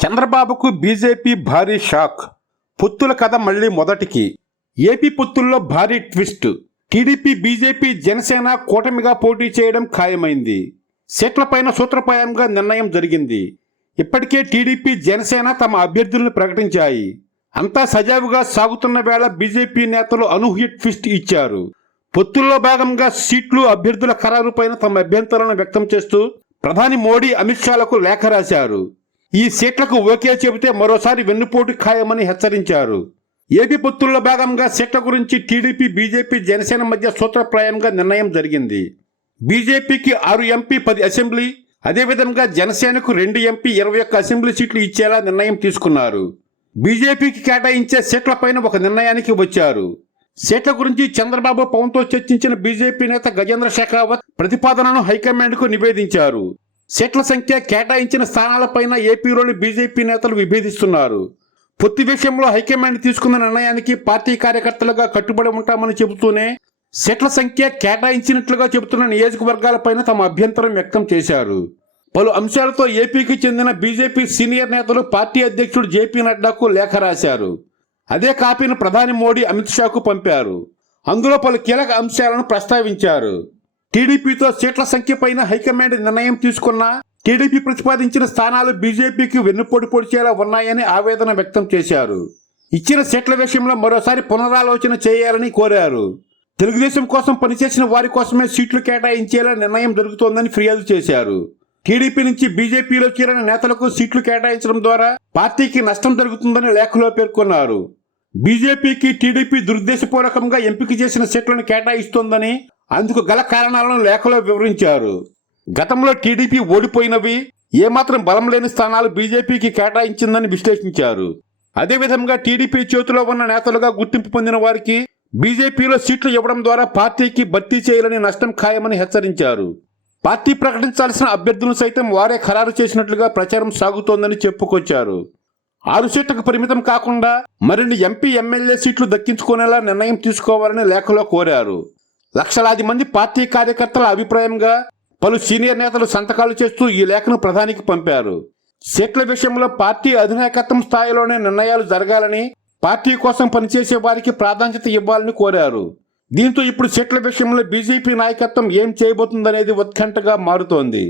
చంద్రబాబుకు బీజేపీ భారీ షాక్. పొత్తుల కథ మళ్ళీ మొదటికి. ఏపీ పొత్తుల్లో భారీ ట్విస్ట్. టీడీపీ బీజేపీ జనసేన కూటమిగా పోటీ చేయడం ఖాయమైంది. సీట్లపైన సూత్రప్రాయంగా నిర్ణయం జరిగింది. ఇప్పటికే టీడీపీ జనసేన తమ అభ్యర్థులను ప్రకటించాయి. అంతా సజావుగా సాగుతున్న వేళ బీజేపీ నేతలు అనూహ్య ట్విస్ట్ ఇచ్చారు. పొత్తుల్లో భాగంగా సీట్లు అభ్యర్థుల ఖరారుపైన తమ అభ్యంతరాలను వ్యక్తం చేస్తూ ప్రధాని మోడీ అమిత్ షాలకు లేఖ రాశారు. ఈ సీట్లకు ఓకే చెబితే మరోసారి వెన్నుపోటు ఖాయమని హెచ్చరించారు. ఏపీ పొత్తుల్లో భాగంగా సీట్ల గురించి టీడీపీ బీజేపీ జనసేన మధ్య సూత్రప్రాయంగా నిర్ణయం జరిగింది. బీజేపీకి ఆరు ఎంపీ పది అసెంబ్లీ అదేవిధంగా జనసేనకు రెండు ఎంపీ ఇరవై ఒక్క అసెంబ్లీ సీట్లు ఇచ్చేలా నిర్ణయం తీసుకున్నారు. బీజేపీకి కేటాయించే సీట్లపైన ఒక నిర్ణయానికి వచ్చారు. సీట్ల గురించి చంద్రబాబు పవన్తో చర్చించిన బీజేపీ నేత గజేంద్ర షెకావత్ ప్రతిపాదనను హైకమాండ్కు నివేదించారు. సీట్ల సంఖ్య కేటాయించిన స్థానాలపైన ఏపీలోని బీజేపీ నేతలు విభేదిస్తున్నారు. పొత్తి విషయంలో హైకమాండ్ తీసుకున్న నిర్ణయానికి పార్టీ కార్యకర్తలుగా కట్టుబడి ఉంటామని చెబుతూనే సీట్ల సంఖ్య కేటాయించినట్లుగా చెబుతున్న నియోజకవర్గాలపైన తమ అభ్యంతరం వ్యక్తం చేశారు. పలు అంశాలతో ఏపీకి చెందిన బీజేపీ సీనియర్ నేతలు పార్టీ అధ్యక్షుడు జేపీ నడ్డాకు లేఖ రాశారు. అదే కాపీని ప్రధాని మోడీ అమిత్ షాకు పంపారు. అందులో పలు కీలక అంశాలను ప్రస్తావించారు. టీడీపీతో సీట్ల సంఖ్యపైన హైకమాండ్ నిర్ణయం తీసుకున్న టీడీపీ ప్రతిపాదించిన స్థానాలు బీజేపీకి వెన్నుపోటు పొడిచేలా ఉన్నాయని ఆవేదన వ్యక్తం చేశారు. ఇచ్చిన సీట్ల విషయంలో మరోసారి పునరాలోచన చేయాలని కోరారు. తెలుగుదేశం కోసం పనిచేసిన వారి కోసమే సీట్లు కేటాయించేలా నిర్ణయం జరుగుతోందని ఫిర్యాదు చేశారు. టీడీపీ నుంచి బీజేపీలో చేరిన నేతలకు సీట్లు కేటాయించడం ద్వారా పార్టీకి నష్టం జరుగుతుందని లేఖలో పేర్కొన్నారు. బీజేపీకి టీడీపీ దురుద్దేశపూర్వకంగా ఎంపిక చేసిన సీట్లను కేటాయిస్తోందని అందుకు గల కారణాలను లేఖలో వివరించారు. గతంలో టీడీపీ ఓడిపోయినవి ఏమాత్రం బలం లేని స్థానాలు బీజేపీకి కేటాయించిందని విశ్లేషించారు. అదేవిధంగా టీడీపీ చేతిలో ఉన్న నేతలుగా గుర్తింపు పొందిన వారికి బీజేపీలో సీట్లు ఇవ్వడం ద్వారా పార్టీకి భర్తీ చేయాలని నష్టం ఖాయమని హెచ్చరించారు. పార్టీ ప్రకటించాల్సిన అభ్యర్థులను సైతం వారే ఖరారు చేసినట్లుగా ప్రచారం సాగుతోందని చెప్పుకొచ్చారు. ఆరు సీట్లకు పరిమితం కాకుండా మరిన్ని ఎంపీ ఎమ్మెల్యే సీట్లు దక్కించుకునేలా నిర్ణయం తీసుకోవాలని లేఖలో కోరారు. లక్షలాది మంది పార్టీ కార్యకర్తల అభిప్రాయంగా పలు సీనియర్ నేతలు సంతకాలు చేస్తూ ఈ లేఖను ప్రధానికి పంపారు. సీట్ల విషయంలో పార్టీ అధినాయకత్వం స్థాయిలోనే నిర్ణయాలు జరగాలని పార్టీ కోసం పనిచేసే వారికి ప్రాధాన్యత ఇవ్వాలని కోరారు. దీంతో ఇప్పుడు సీట్ల విషయంలో బీజేపీ నాయకత్వం ఏం చేయబోతుందనేది ఉత్కంఠగా మారుతోంది.